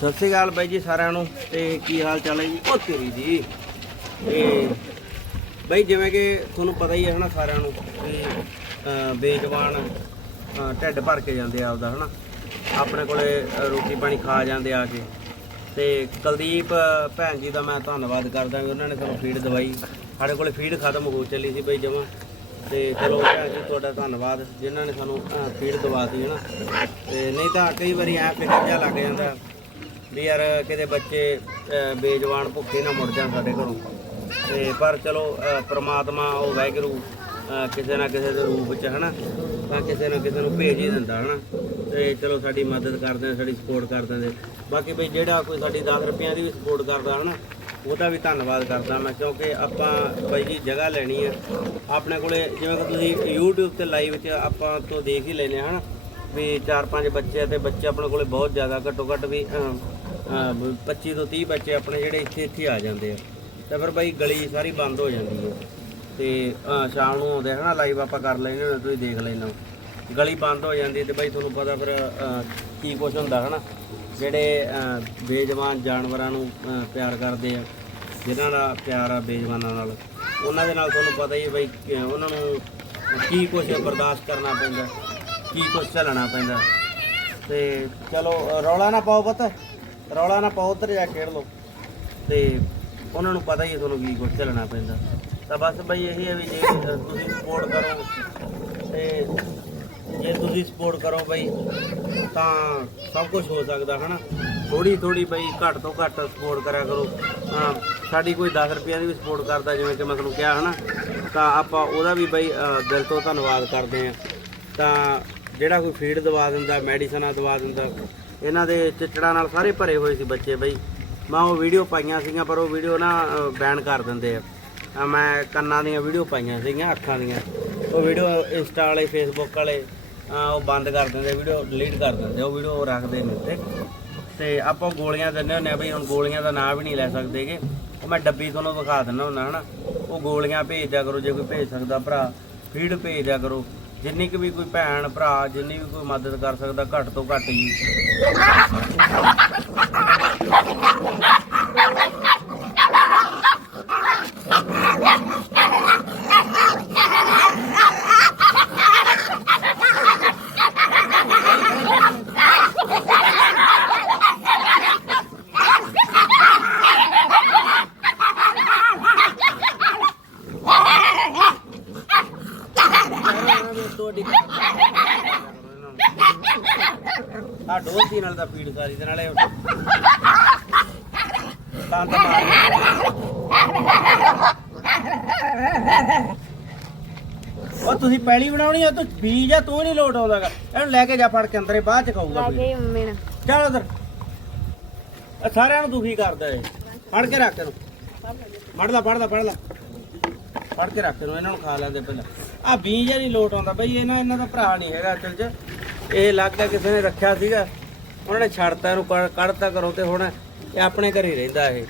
ਸਤਿ ਸ਼੍ਰੀ ਅਕਾਲ ਬਾਈ ਜੀ ਸਾਰਿਆਂ ਨੂੰ ਤੇ ਕੀ ਹਾਲ ਚਾਲ ਹੈ ਜੀ? ਉਹ ਤੇਰੀ ਜੀ। ਤੇ ਬਾਈ ਜਿਵੇਂ ਕਿ ਤੁਹਾਨੂੰ ਪਤਾ ਹੀ ਹੈ ਹਨਾ ਸਾਰਿਆਂ ਨੂੰ ਕਿ ਅਹ, ਬੇਜਵਾਨ ਅਹ, ਢਿੱਡ ਭਰ ਕੇ ਜਾਂਦੇ ਆ ਆਪਦਾ ਹਨਾ। ਆਪਣੇ ਕੋਲੇ ਅਹ, ਰੋਟੀ ਪਾਣੀ ਖਾ ਜਾਂਦੇ ਆ ਕੇ। ਤੇ ਕੁਲਦੀਪ ਅਹ, ਭੈਣ ਜੀ ਦਾ ਮੈਂ ਧੰਨਵਾਦ ਕਰਦਾ ਵੀ ਉਹਨਾਂ ਨੇ ਸਾਨੂੰ ਫੀਡ ਦਵਾਈ। ਸਾਡੇ ਕੋਲੇ ਫੀਡ ਖਤਮ ਹੋ ਚੱਲੀ ਸੀ ਬਾਈ ਜਮਾ। ਤੇ ਚਲੋ ਭੈਣ ਜੀ ਤੁਹਾਡਾ ਧੰਨਵਾਦ ਜਿਨ੍ਹਾਂ ਨੇ ਸਾਨੂੰ ਅਹ, ਫੀਡ ਦਵਾਤੀ ਨਾ ਤੇ ਨਹੀਂ ਤਾਂ ਕਈ ਵਾਰੀ ਐਂ ਫਿਕਰ ਜਿਹਾ ਲੱਗ ਜਾਂਦਾ ਵੀ ਯਾਰ ਕਿਤੇ ਬੱਚੇ ਬੇਜਵਾਨ ਭੁੱਖੇ ਨਾ ਮੁੜ ਜਾਣ ਸਾਡੇ ਘਰੋਂ। ਤੇ ਪਰ ਚਲੋ ਅਹ, ਪ੍ਰਮਾਤਮਾ ਉਹ ਵਾਹਿਗੁਰੂ ਕਿਸੇ ਨਾ ਕਿਸੇ ਦੇ ਰੂਪ ਵਿੱਚ ਹਨਾ? ਤਾਂ ਕਿਸੇ ਨਾ ਕਿਸੇ ਨੂੰ ਭੇਜ ਹੀ ਦਿੰਦਾ ਹਨਾ? ਤੇ ਚਲੋ ਸਾਡੀ ਮਦਦ ਕਰਦੇ ਨੇ ਸਾਡੀ ਸਪੋਰਟ ਕਰਦੇ ਨੇ ਬਾਕੀ ਬਈ ਜਿਹੜਾ ਕੋਈ ਸਾਡੀ 10 ਰੁਪਈਆਂ ਦੀ ਵੀ ਸਪੋਰਟ ਕਰਦਾ ਹਨਾ? ਉਹਦਾ ਵੀ ਧੰਨਵਾਦ ਕਰਦਾ ਮੈਂ ਕਿਉਂਕਿ ਆਪਾਂ ਬਾਈ ਜੀ ਜਗ੍ਹਾ ਲੈਣੀ ਆ। ਆਪਣੇ ਕੋਲੇ ਜਿਵੇਂ ਕਿ ਤੁਸੀਂ YouTube ਤੇ ਲਾਈਵ 'ਚ ਆਪਾਂ ਤੋਂ ਦੇਖ ਹੀ ਲੈਨੇ ਹਨਾ? ਵੀ ਚਾਰ ਪੰਜ ਬੱਚੇ ਆ ਤੇ ਬੱਚੇ ਆਪਣੇ ਕੋਲੇ ਬਹੁਤ ਜ਼ਿਆਦਾ ਘੱਟੋ ਘੱਟ ਵੀ ਅਮ, 25 ਤੋਂ 30 ਬੱਚੇ ਆਪਣੇ ਜਿਹੜੇ ਇੱਥੇ ਇੱਥੇ ਆ ਜਾਂਦੇ ਆ। ਤਾਂ ਫਿਰ ਬਾਈ ਗਲੀ ਸਾਰੀ ਬੰਦ ਹੋ ਜਾਂਦੀ ਹੈ ਤੇ ਸ਼ਾਮ ਨੂੰ ਆਉਂਦੇ ਹਨਾ ਲਾਈਵ ਆਪਾਂ ਕਰ ਲੈਨੇ ਹੁੰਦੇ ਤੁਸੀਂ ਦੇਖ ਲੈਣਾ ਗਲੀ ਬੰਦ ਹੋ ਜਾਂਦੀ ਤੇ ਬਾਈ ਤੁਹਾਨੂੰ ਪਤਾ ਫਿਰ ਕੀ ਕੁਝ ਹੁੰਦਾ ਹਨਾ। ਜਿਹੜੇ ਅ, ਬੇਜਵਾਨ ਜਾਨਵਰਾਂ ਨੂੰ ਪਿਆਰ ਕਰਦੇ ਆ ਜਿਨ੍ਹਾਂ ਦਾ ਪਿਆਰ ਆ ਬੇਜਵਾਨਾਂ ਨਾਲ ਉਹਨਾਂ ਦੇ ਨਾਲ ਤੁਹਾਨੂੰ ਪਤਾ ਹੀ ਹੈ ਬਾਈ ਉਹਨਾਂ ਨੂੰ ਕੀ ਕੁਝ ਬਰਦਾਸ਼ਤ ਕਰਨਾ ਪੈਂਦਾ। ਕੀ ਕੁਝ ਝੱਲਣਾ ਪੈਂਦਾ। ਤੇ ਚਲੋ, ਰੌਲਾ ਨਾ ਪਾਓ ਪੁੱਤ। ਰੌਲਾ ਨਾ ਪਾਓ, ਉੱਧਰ ਜਾ ਖੇਡ ਲਓ। ਤੇ ਉਹਨਾਂ ਨੂੰ ਪਤਾ ਹੀ ਹੈ ਤੁਹਾਨੂੰ ਕੀ ਕੁਝ ਝੱਲਣਾ ਪੈਂਦਾ। ਤਾਂ ਬਸ ਬਈ ਇਹੀ ਹੈ ਵੀ ਜੇ ਤੁਸੀਂ ਸਪੋਰਟ ਕਰੋ, ਤੇ ਜੇ ਤੁਸੀਂ ਸਪੋਰਟ ਕਰੋ ਬਈ, ਤਾਂ ਸਭ ਕੁਝ ਹੋ ਸਕਦਾ, ਹਨਾ? ਥੋੜੀ ਥੋੜੀ ਬਈ ਘੱਟ ਤੋਂ ਘੱਟ ਸਪੋਰਟ ਕਰਿਆ ਕਰੋ। ਸਾਡੀ ਕੋਈ 10 ਰੁਪਈਆ ਦੀ ਵੀ ਸਪੋਰਟ ਕਰਦਾ, ਜਿਵੇਂ ਕਿ ਮੈਂ ਤੁਹਾਨੂੰ ਕਿਹਾ, ਹਨਾ? ਤਾਂ ਆਪਾਂ ਉਹਦਾ ਵੀ ਬਈ ਦਿਲ ਤੋਂ ਧੰਨਵਾਦ ਕਰਦੇ ਆ ਤਾਂ ਜਿਹੜਾ ਕੋਈ ਫੀਡ ਦਵਾ ਦਿੰਦਾ, ਮੈਡੀਸਨਾਂ ਦਵਾ ਦਿੰਦਾ, ਇਹਨਾਂ ਦੇ ਚਿੱਚੜਾਂ ਨਾਲ ਸਾਰੇ ਭਰੇ ਹੋਏ ਸੀ ਬੱਚੇ ਬਈ। ਮੈਂ ਉਹ ਵੀਡੀਓ ਪਾਈਆਂ ਸੀਗੀਆਂ, ਪਰ ਉਹ ਵੀਡੀਓ ਨਾ ਬੈਨ ਕਰ ਦਿੰਦੇ ਆ। ਮੈਂ ਕੰਨਾਂ ਦੀਆਂ ਵੀਡੀਓ ਪਾਈਆਂ ਸੀਗੀਆਂ, ਅੱਖਾਂ ਦੀਆਂ। ਉਹ ਵੀਡੀਓ ਇੰਸਟਾ ਵਾਲੇ, ਫੇਸਬੁੱਕ ਵਾਲੇ ਉਹ ਬੰਦ ਕਰ ਦਿੰਦੇ, ਵੀਡੀਓ ਡਿਲੀਟ ਕਰ ਦਿੰਦੇ, ਉਹ ਵੀਡੀਓ ਰੱਖਦੇ ਨੇ ਉੱਤੇ ਤੇ ਆਪਾਂ ਗੋਲੀਆਂ ਦਿੰਦੇ ਹੁੰਦੇ ਆ ਬਈ, ਹੁਣ ਗੋਲੀਆਂ ਦਾ ਨਾਂ ਵੀ ਨਹੀਂ ਲੈ ਸਕਦੇਗੇ ਉਹ ਮੈਂ ਡੱਬੀ ਤੁਹਾਨੂੰ ਵਿਖਾ ਦਿੰਦਾ ਹੁੰਦਾ, ਹਨਾ। ਉਹ ਗੋਲੀਆਂ ਭੇਜ ਦਿਆ ਕਰੋ, ਜੇ ਕੋਈ ਭੇਜ ਸਕਦਾ, ਭਰਾ, ਫੀਡ ਭੇਜ ਦਿਆ ਕਰੋ। ਜਿੰਨੀ ਕੁ ਵੀ ਕੋਈ ਭੈਣ, ਭਰਾ, ਜਿੰਨੀ ਵੀ ਕੋਈ ਮਦਦ ਕਰ ਸਕਦਾ, ਘੱਟ ਤੋਂ ਘੱਟ ਜੀ ਤੁਹਾਡੀ। ਆ ਡੋਲਤੀ ਨਾਲ ਦਾ ਫੀਡ ਸਾਰੀ ਦੇ ਨਾਲੇ ਤਾਂ ਤਾਂ ਉਹ ਤੁਸੀਂ ਪਹਿਲੀ ਬਣਾਉਣੀ ਆ ਤੂੰ ਬੀਜ ਆ ਤੂੰ ਨਹੀਂ ਲੋਟ ਆਉਂਦਾਗਾ। ਇਹਨੂੰ ਲੈ ਕੇ ਜਾ ਫੜ ਕੇ ਅੰਦਰੇ ਬਾਅਦ ਚ ਖਾਊਗਾ ਲੈ ਗਈ ਮੰਮੀ ਨੇ। ਚੱਲ ਉਧਰ। ਇਹ ਸਾਰਿਆਂ ਨੂੰ ਦੁਖੀ ਕਰਦਾ ਏ ਫੜ ਕੇ ਰੱਖ ਇਹਨੂੰ। ਫੜ ਲਾ ਫੜ ਲਾ ਫੜ ਲਾ। ਫੜ ਕੇ ਰੱਖ ਇਹਨੂੰ ਇਹਨਾਂ ਨੂੰ ਖਾ ਲੈਂਦੇ ਪਹਿਲਾਂ। ਆ ਬੀਜ ਨਹੀਂ ਲੋਟ ਆਉਂਦਾ ਬਈ, ਇਹਨਾਂ ਇਹਨਾਂ ਦਾ ਭਰਾ ਨਹੀਂ ਹੈਗਾ ਅਸਲ 'ਚ। ਇਹ ਲੱਗਦਾ ਕਿਸੇ ਨੇ ਰੱਖਿਆ ਸੀਗਾ। ਉਹਨਾਂ ਨੇ ਛੱਡਤਾ ਇਹਨੂੰ, ਕੱਢ- ਕੱਢਤਾ ਕਰੋ ਤੇ ਹੁਣ ਇਹ ਆਪਣੇ ਘਰ ਹੀ ਰਹਿੰਦਾ ਇਹ।